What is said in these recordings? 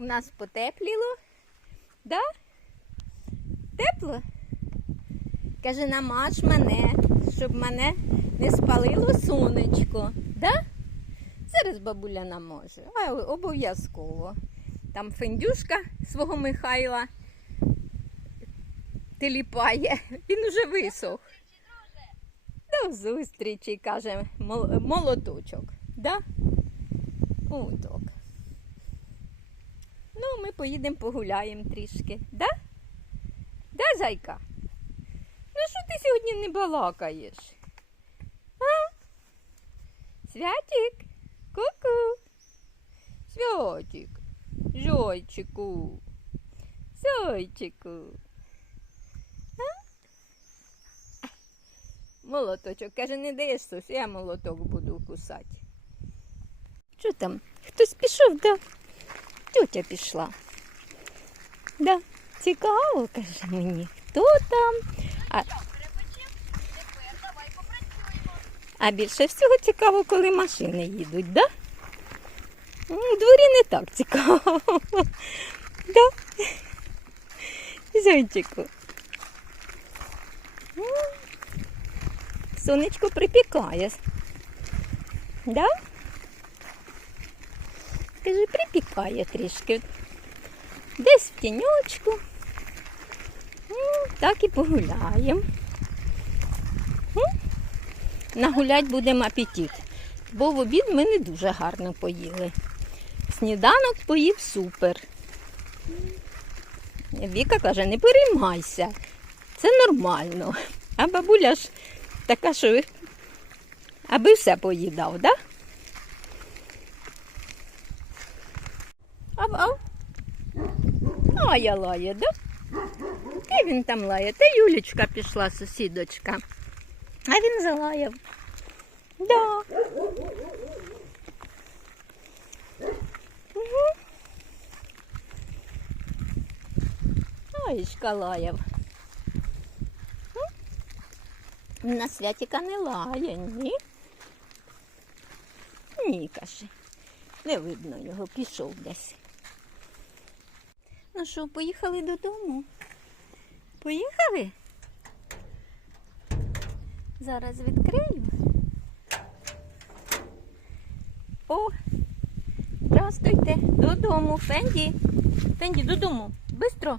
У нас потепліло. Да? Тепло? Каже, намаж мене, щоб мене не спалило сонечко. Да? Зараз бабуля наможе. А обов'язково. Там фендюшка свого Михайла теліпає. Він уже висох. До зустрічі, каже молоточок. Да? Уток. Ну, ми поїдемо погуляємо трішки. Да? Да, зайка? Ну що ти сьогодні не балакаєш? А? Святик? Ку-ку. Святик. Зойчику. Зойчику. А? Молоточок. Каже, не даєш сус, я молоток буду кусати. Що там? Хтось пішов, да? Тетя пішла. Да, цікаво, каже мені. Хто там? А, а більше всього цікаво, коли машини їдуть, да? Ну, У дворі не так цікаво. Да? Зайчику. Сонечко припікає. Да? Каже, припікає трішки. Десь в тіньочку. Ну, так і погуляємо. Нагулять будемо апетит. Бо в обід ми не дуже гарно поїли. Сніданок поїв супер. Віка каже, не переймайся. Це нормально. А бабуля ж така, що аби все поїдав, да? Ав, ав. А я лає, да? Де він там лає? Та Юлічка пішла, сусідочка. А він залаяв. Да. Угу. Ой, шкалаєв. На святіка не лає, ні? Ні, каже. Не видно його, пішов десь. Ну що, поїхали додому? Поїхали? Зараз відкрию. О, здравствуйте, додому, Фенді. Фенді, додому. Бистро.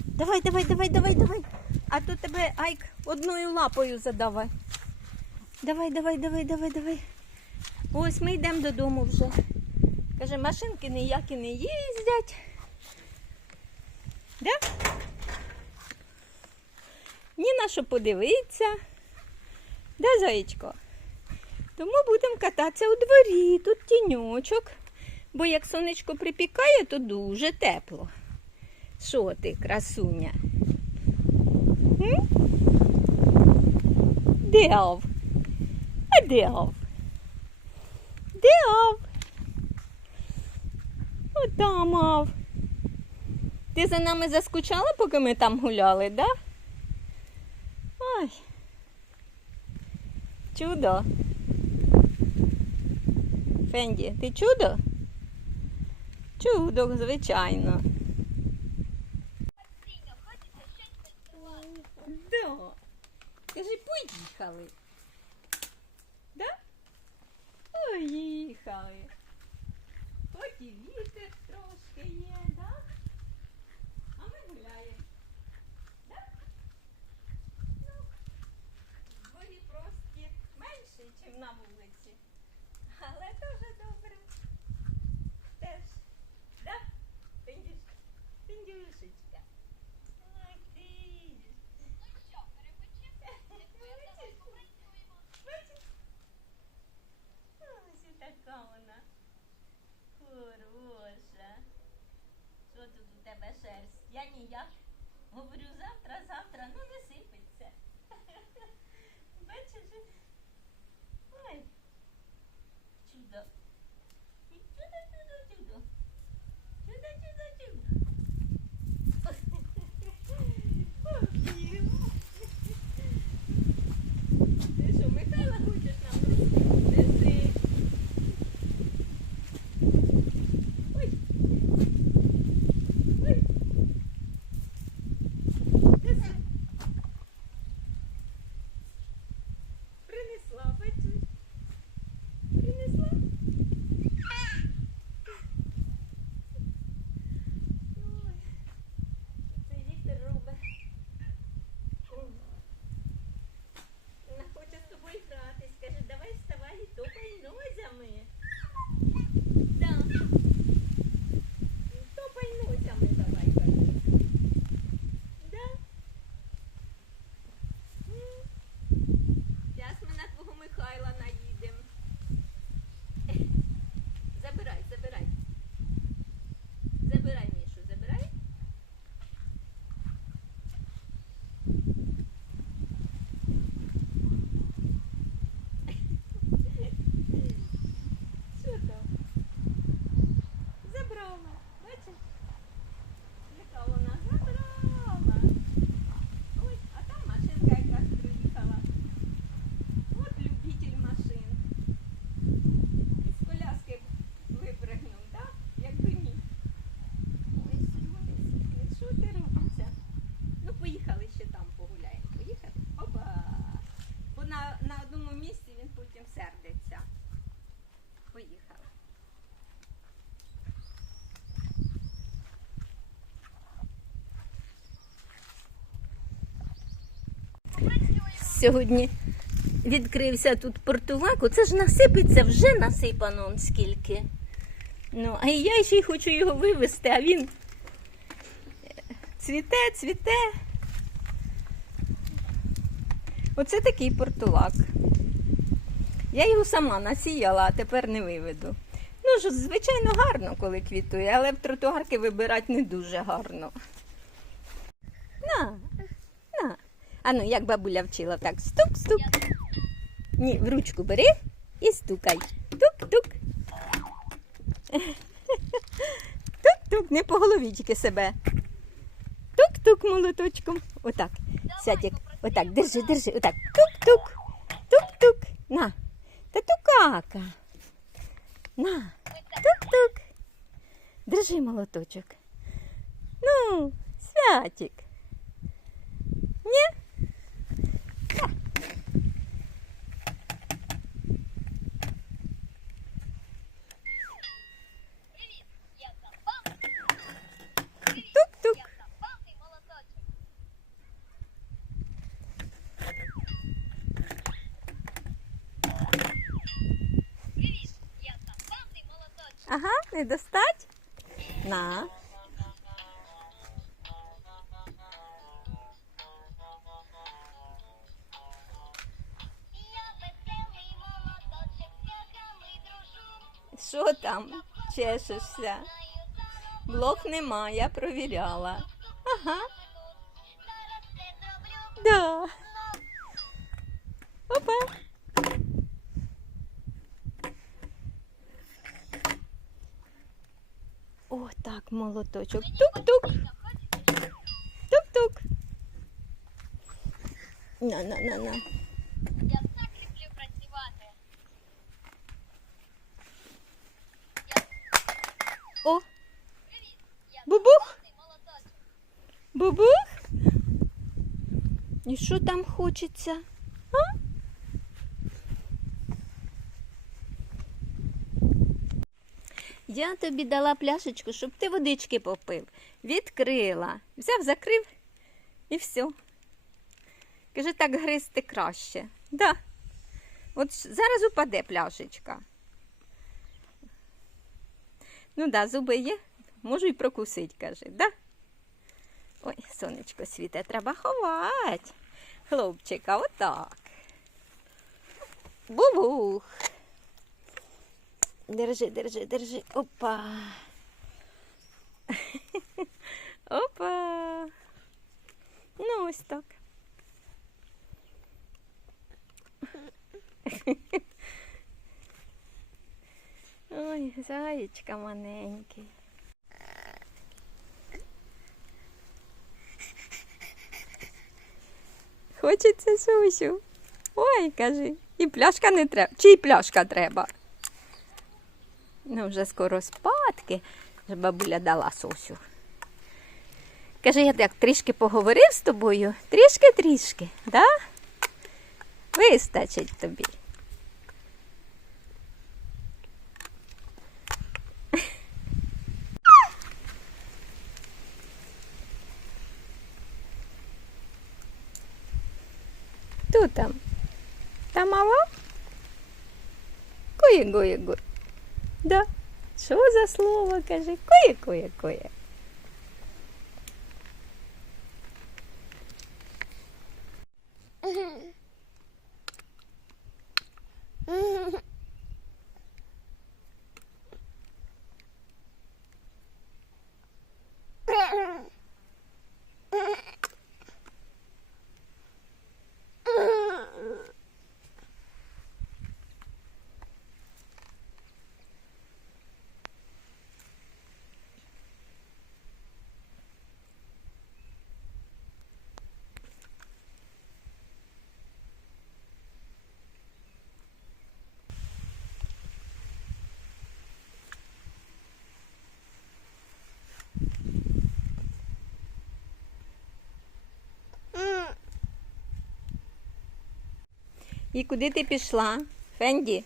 Давай, давай, давай, давай, давай. А то тебе Айк одною лапою задавай. Давай, давай, давай, давай, давай. Ось ми йдемо додому вже. Каже, машинки ніякі не їздять. Да? Ні на що подивитися. Да, заєчко? Тому будемо кататися у дворі, тут тіньочок. Бо як сонечко припікає, то дуже тепло. Що ти, красуня? М? Дев. А дев? Дев. Отам мав. Ти за нами заскучала, поки ми там гуляли, да? Ой. Чудо. Фенді, ти чудо? Чудо, звичайно. Да. Кажи, поїхали. Да? Поїхали. Хоч і вітер трошки є, да? А ми гуляємо. Да? Ну, в дворі трошки менше, ніж на вулиці. Але дуже добре. Теж. Да? Пендюшка. Пендюшечка. Ой, ти. Бачиш? Ось і така вона. Хороша. Що тут у тебе шерсть? Ніяк. Говорю завтра, завтра, ну не сипеться. Бачиш? Ой. Чудо. І Чудо, чудо, чудо. Чудо, чудо, чудо. Поїхали. Сьогодні відкрився тут портовак, оце ж насипиться вже насипано он скільки. Ну, а я ще й хочу його вивезти, а він е, цвіте, цвіте. Оце такий портулак. Я його сама насіяла, а тепер не виведу. Ну ж, звичайно, гарно, коли квітує, але в тротуарки вибирати не дуже гарно. На, на. А ну, як бабуля вчила, так стук-стук. Ні, в ручку бери і стукай. Тук-тук. Тук-тук, не по голові тільки себе. Тук-тук молоточком. Отак. Сядь, як. Отак, держи, держи. Отак. Тук-тук. Тукака. На. Тук-тук. Держи молоточок. Ну, святик. Ні? Тук-тук. Ага, не достать? На. Що там? Чешешся? Блок нема, я провіряла. Ага. Да. Опа. О, так, молоточок. Тук-тук. Тук-тук. На-на-на-на. Я так люблю працювати. О, бубух, бубух. І що там хочеться? А? Я тобі дала пляшечку, щоб ти водички попив. Відкрила. Взяв, закрив і все. Каже, так гризти краще. Да. От зараз упаде пляшечка. Ну да, зуби є. Можу і прокусить, каже, да? Ой, сонечко світе, треба ховати. Хлопчика, отак. Бубух. Держи, держи, держи. Опа. Опа. Ну, ось так. Ой, заєчка маленький. Хочеться сусю. Ой, кажи, і пляшка не треба. Чи й пляшка треба? Ну, вже скоро спадки, вже бабуля дала сусю. Каже, я так трішки поговорив з тобою, трішки-трішки, да? Вистачить тобі. Хто там? Та мама? Кує, гує, гує. Да. Що за слово каже? Кує, І куди ти пішла? Фенді?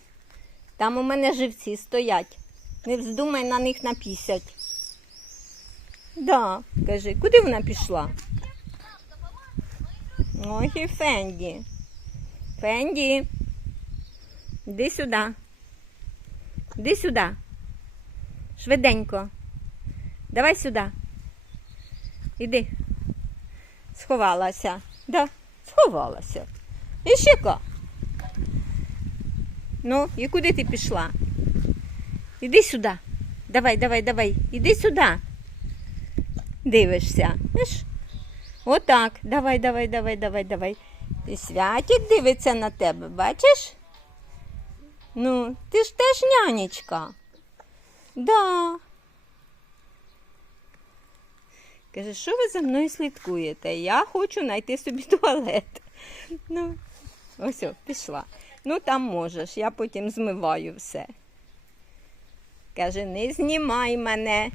Там у мене живці стоять. Не вздумай на них напісять. Да, кажи, куди вона пішла? Ой, і Фенді. Фенді. Іди сюди. Іди сюди. Швиденько. Давай сюди. Іди. Сховалася. Да, сховалася. І ще ка. Ну, і куди ти пішла? Іди сюди. Давай, давай, давай. Іди сюди. Дивишся. Знаєш? Отак. Давай, давай, давай, давай, давай. І святик дивиться на тебе, бачиш? Ну, ти ж теж нянечка. Да. Каже, що ви за мною слідкуєте? Я хочу знайти собі туалет. Ну, ось, пішла. Ну, там можеш, я потім змиваю все. Каже, не знімай мене.